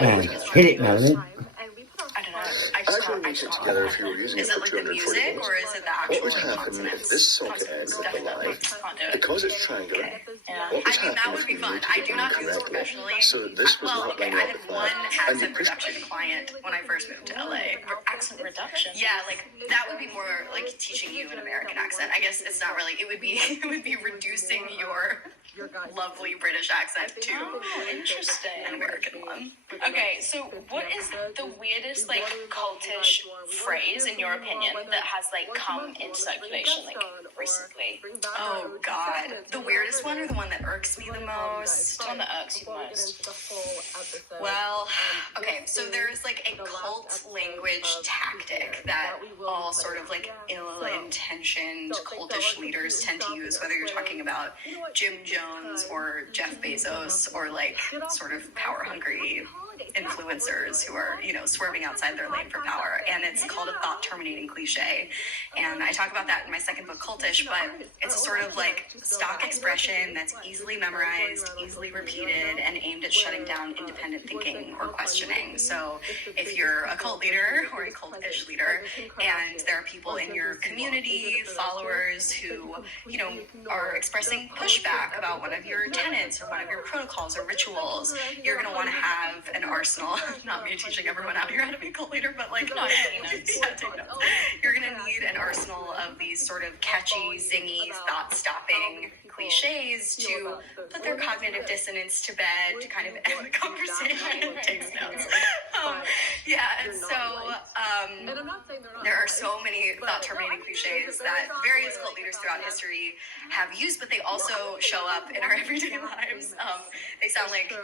Right, hit it, Marilyn. I don't know. I just can't together if you were using it for 240 days. Or is it the actual, what would happen if this socket end with the line, because it's triangular, what would happen that would be fun. I do not do this professionally. So this was not I had one accent reduction client when I first moved to LA. Accent reduction? Yeah, like, that would be more like teaching you an American accent. I guess it's not really, it would be reducing your lovely British accent to an American one. Okay, so what is the weirdest, like, cultish phrase, in your opinion, that has, like, come into circulation, like, recently? Oh, God. The weirdest one or the one that irks me the most? The one that irks you the most. Well, okay, so there's, like, a cult language tactic that all sort of, like, ill-intentioned cultish leaders tend to use, whether you're talking about Jim Jones or Jeff Bezos or, like, sort of power-hungry influencers who are, you know, swerving outside their lane for power, and it's called a thought-terminating cliche, and I talk about that in my second book, Cultish, but it's a sort of, like, stock expression that's easily memorized, easily repeated, and aimed at shutting down independent thinking or questioning. So if you're a cult leader or a cultish leader, and there are people in your community, followers, who, you know, are expressing pushback about one of your tenets or one of your protocols or rituals, you're going to want to have an arsenal. Not me teaching everyone out here how to be a cult leader, but like, no, take notes. You're going to need an arsenal of these sort of catchy, zingy, thought-stopping cliches to put their cognitive dissonance to bed, to kind of end the conversation. Takes notes. And so there are so many thought-terminating cliches that various cult leaders throughout history have used, but they also show up in our everyday lives. They sound like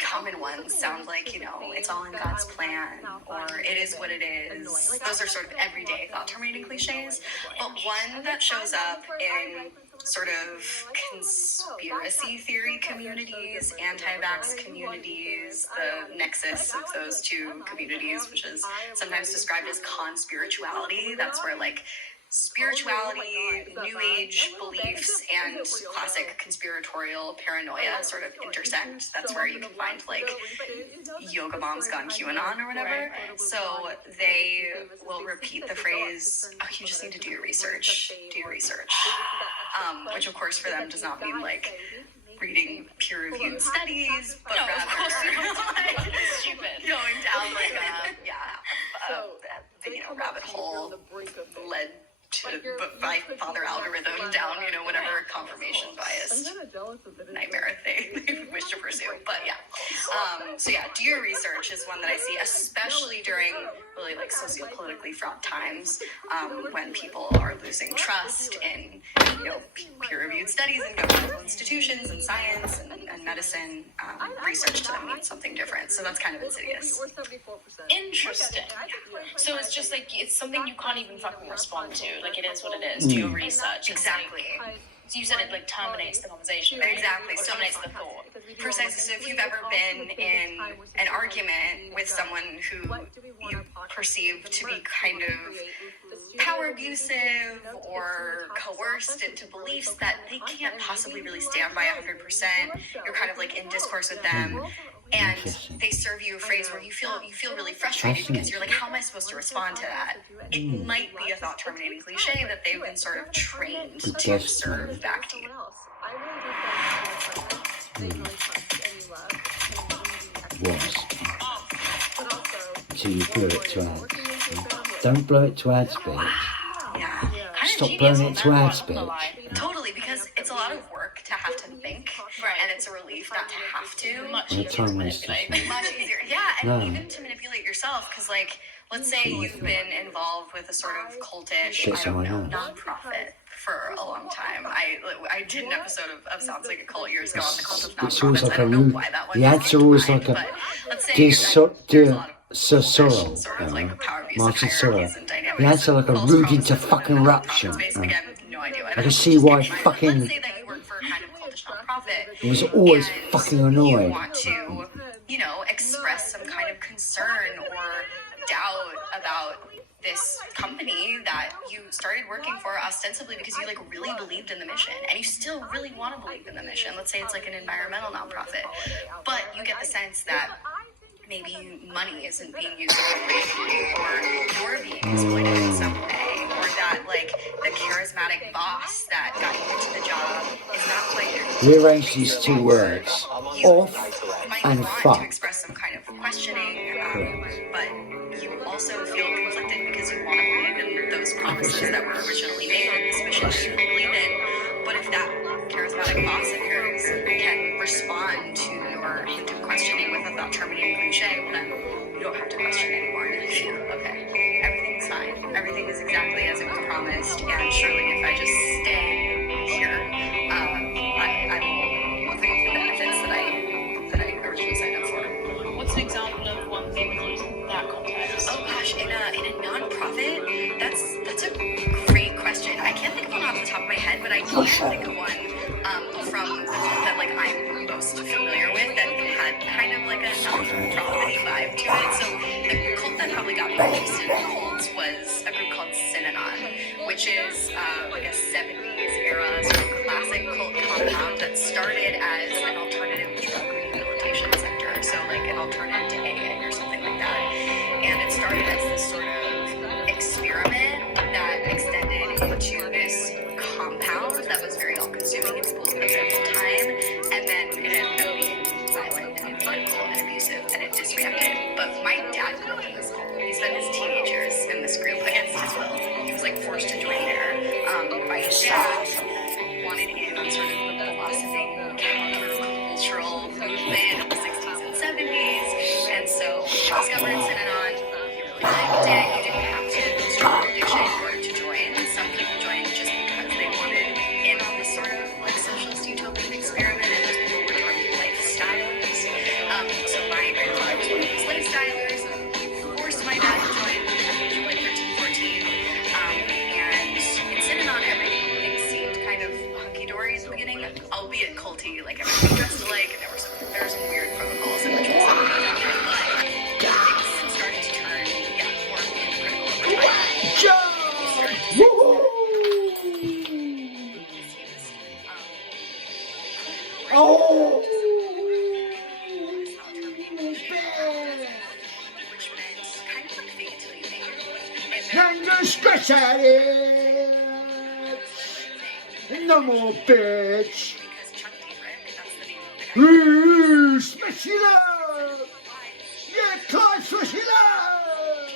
common ones sound like, you know, it's all in God's plan, or it is what it is. Those are sort of everyday thought-terminating cliches. But one that shows up in sort of conspiracy theory communities, anti-vax communities, the nexus of those two communities, which is sometimes described as conspirituality. That's where, like, spirituality, new age beliefs, and classic conspiratorial paranoia sort of intersect. That's where you can find, like, yoga moms gone QAnon or whatever. So they will repeat the phrase, oh, you just need to do your research, which of course for them does not mean, like, reading peer-reviewed studies, but rather like, stupid. Going down like a rabbit hole led to by father algorithm down, you know, whatever confirmation bias nightmare they wish to pursue. But do your research is one that I see, especially during really, like, sociopolitically fraught times, when people are losing trust in, you know, peer-reviewed studies and governmental institutions and science and medicine. Research to them means something different, so that's kind of insidious. Interesting. So it's just like, it's something you can't even fucking respond to. Like, it is what it is. Do your research. Exactly. So you said it, like, terminates the conversation. Right? Exactly. So terminates the thought. Precisely. So if you've ever been in an argument with someone who you perceive to be kind of power abusive or coerced into beliefs that they can't possibly really stand by 100%, you're kind of, like, in discourse with them, and they serve you a phrase where you feel really frustrated because you're like, how am I supposed to respond to that? It might be a thought-terminating cliche that they've been sort of trained to serve back to you. Was. So you blow it to ads. Don't blow it to ads, bitch. Yeah. Stop blowing it to ads, bitch. Totally, because it's a lot of work to have to think, and it's a relief not to have to. Much easier to manipulate. Much easier, yeah, and even to manipulate yourself, because, like, let's say you've been involved with a sort of cultish, nonprofit for a long time. I did an episode of Sounds Like a Cult years ago on the cult of nonprofits. Like I don't know why that one. The ads are always like a Martin Sorrell. The ads are like a rude into-fucking eruption. I can see why fucking it was always fucking annoying. You want to, you know, express some kind of concern or doubt about this company that you started working for ostensibly because you, like, really believed in the mission, and you still really want to believe in the mission. Let's say it's like an environmental nonprofit, but you get the sense that maybe money isn't being used appropriately, or you're being exploited in some way, or that like the charismatic boss that got you into the job is not quite your Rearrange these two words, off and want fuck. to express some kind of questioning, but you also feel conflicted because you want to believe in those promises that were originally made and this mission that you believe in. But if that charismatic boss of yours can respond to your hint of questioning with a thought-terminating cliche, well then you don't have to question anymore. You're like, phew, okay, everything's fine. Everything is exactly as it was promised, and surely if I just stay here, I will reap the benefits that I originally signed up for. What's an example of one thing in that context? Oh gosh, in a nonprofit, that's a great question. I can't think of one off the top of my head, but I can think of one from the cult that like I'm most familiar with that had kind of like a nonprofit vibe to it. So the cult that probably got me interested in cults was a group called Synanon, which is like a 70s era sort of classic cult compound that started as an alternative drug rehabilitation center. So like an alternative to AA or something like that. And it started as this sort of experiment that extended into this compound that was very all-consuming and people lived there full time. And then it ended up being violent and political and abusive, and it disbanded. But my dad knows he spent his teenage years in this group against his will. He was like forced to join there by his dad, wanted in on sort of the blossoming counter-cultural movement of the 60s and 70s. And so he discovered Synanon. He really liked it. You didn't have to struggle addiction in order to join. Some people joined just because they wanted in on this sort of like socialist utopian experiment, and those people were targeted lifestyles. So my grandfather was one of these lifestylers and forced my dad to join at the age of like 13, 14. And in Synanon, everything seemed kind of hunky-dory in the beginning, albeit culty, like everybody dressed alike, and there were some weird protocols and rituals that were going on there, but things started to turn, more hypocritical over time. You started to see Oh! which meant kind of like fake it till you make it. And you scratch at it! No more, bitch! Because Chuck D. Rick, that's the name of the guy. Ooh, smash it up! Yeah, Clive, smash it up!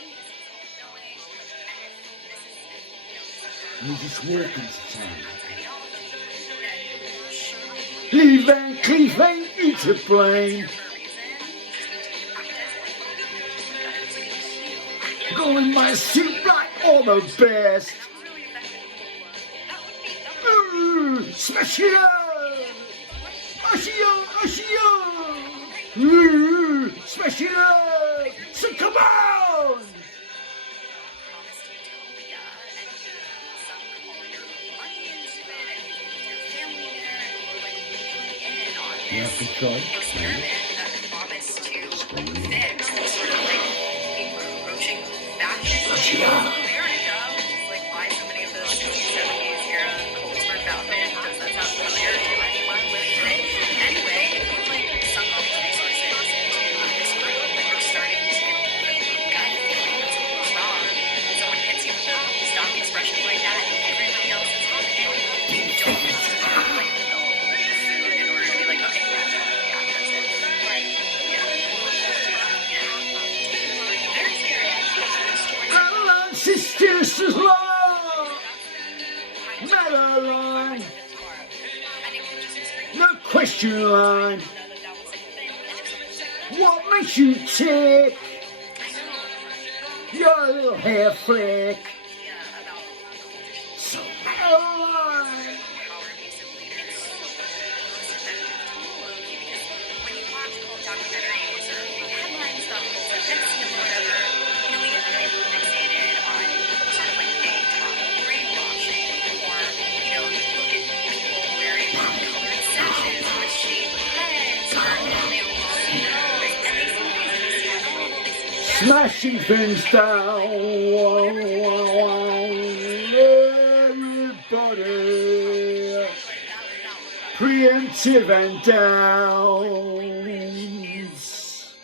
You just walk into town. Leave and cleave ain't eat a brain. Go in my suit like all the best. Ooh, smash it up! Ashio, Ashio! Ooh, smash it up! So come on! You have control. Experiment that promised to fix this sort of like encroaching fascist America, which is like why so many of the 60s, 70s era cults were founded. Does that sound familiar to anyone living today? Anyway, if you like sunk all these resources into this group and you're starting to get a gut feeling that something's wrong, someone hits you with a stock expression like that, and everybody else is on it. You don't have to like develop food in order to be like, okay, yeah, that's it. Right. Yeah. Very scary. Hello, sisters, love! Madeline! No question line. What makes you tick? Your little hair flick. So Madeline! Power abusive leaders. Most effective tool, because when you watch cult documentaries or read headlines about cults like Nexium or whatever, we get hyper fixated on sort of like daytime brainwashing, or you look at people wearing colored sashes with shaved heads, or they have long nose, and they seem easy to see. Smashing things down. Everybody. Preemptive and downs.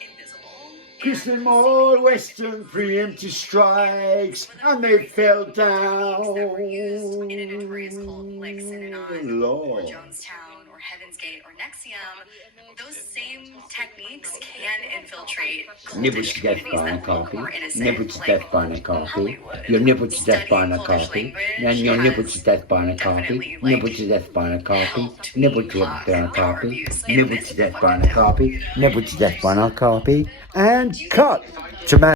Invisible. 'cause them all Western preemptive strikes, and they fell down. That were used in a notorious cult like Synanon, or Lord. Jonestown, or Heaven's Gate, or Nexium, those same techniques can infiltrate Nibbled cultish to death communities by that look more AnA'carpE. innocent, Nibbled to like death by AnA'carpE. Hollywood. You're nibbled to death by Studying cultish AnA'carpE. language And you're nibbled to has death by AnA'carpE. definitely, Nibbled to death by AnA'carpE. helped Nibbled me to death block by power AnA'carpE. abuse in Nibbled this to death by fucking town. AnA'carpE. Nibbled to death by AnA'carpE. And cut. Traumatic.